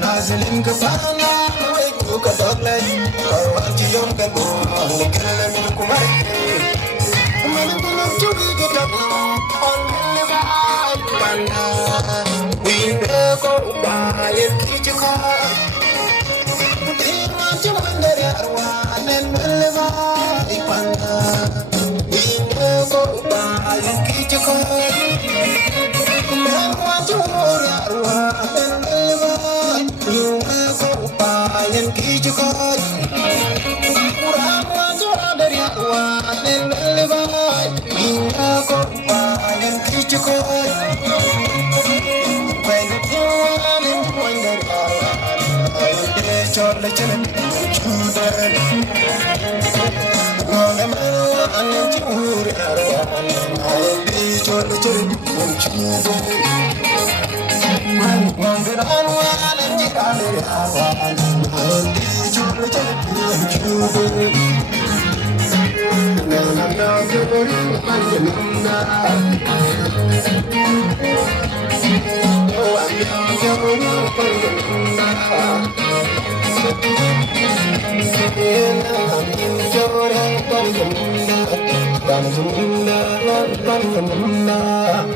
Nazilin kafana, wait to kadoglet. I want you young and born, the girl in Kumari. I'm gonna to be good on the banda. We go by a kitchen car. We want you under the one and live a panda. We go by a kitchen car. Want you and live you go by and teach you God. Want you under your one and live you go by and teach you God. When you want and wonder, I will get your legend children. No, the man and you I will be your legend children. One good on one and you got it. I'll teach you to take you. I'm not good oh, I'm